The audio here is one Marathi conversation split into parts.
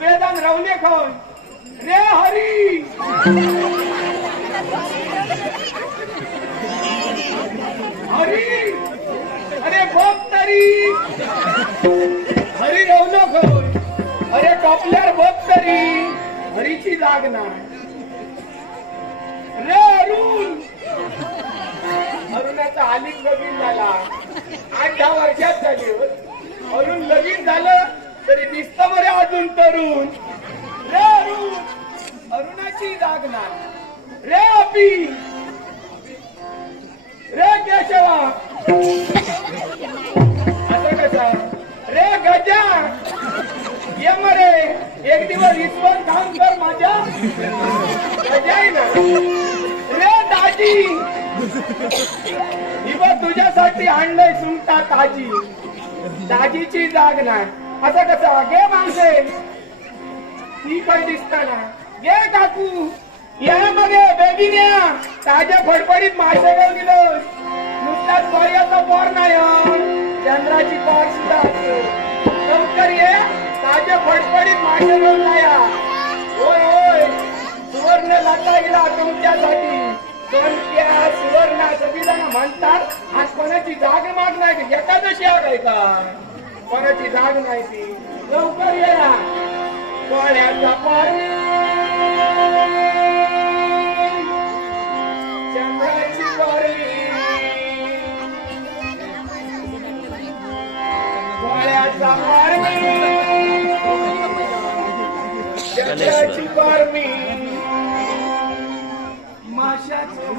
वेदान रावले खंय रे हरी हरी अरे बघ तरी हरी रावलो खंय अरे टॉपल्यार बघ तरी हरीची जाग नाही रे अरुण अरुणाचा आलिंग लगीन झाला 8-10 वर्षात झाली अरुण लगीन झालं तरी दिसत बरे अजून तरुण रे अरुण अरुणाची जाग नाही रे अपी रे केशवा असं कसं रे गजा ये मरे एक दिवस इसवण काम कर माझ्या गजाई ना रे दाजी ही बघ तुझ्यासाठी आणलंय सुंगटा ताजी दाजीची जाग नाही असं कसं गे माणसे ती पण दिसताना गे काकू या मध्ये बेबीन या ताज्या फडफडीत माशेगाव दिलं नुसताच पर्याचा पोर नाही चंद्राची पोर सुद्धा असते लवकर ये ताज्या फडफडीत माशेगाव या होय होय सुवर्ण लाटा गेला तुमच्यासाठी सोनक्या सुवर्ण सगळीजण म्हणतात आज कोणाची जाग माग नाही एकादशी आहे का कोणाची जाग नाही ती लवकर ये ना कोण्याचा पाणी चंद्राची पारवी कोण्याचा पारवी चंद्राची पारवी माशाचं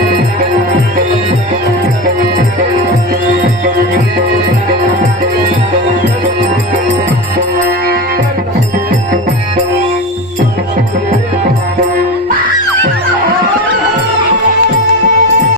Yeah.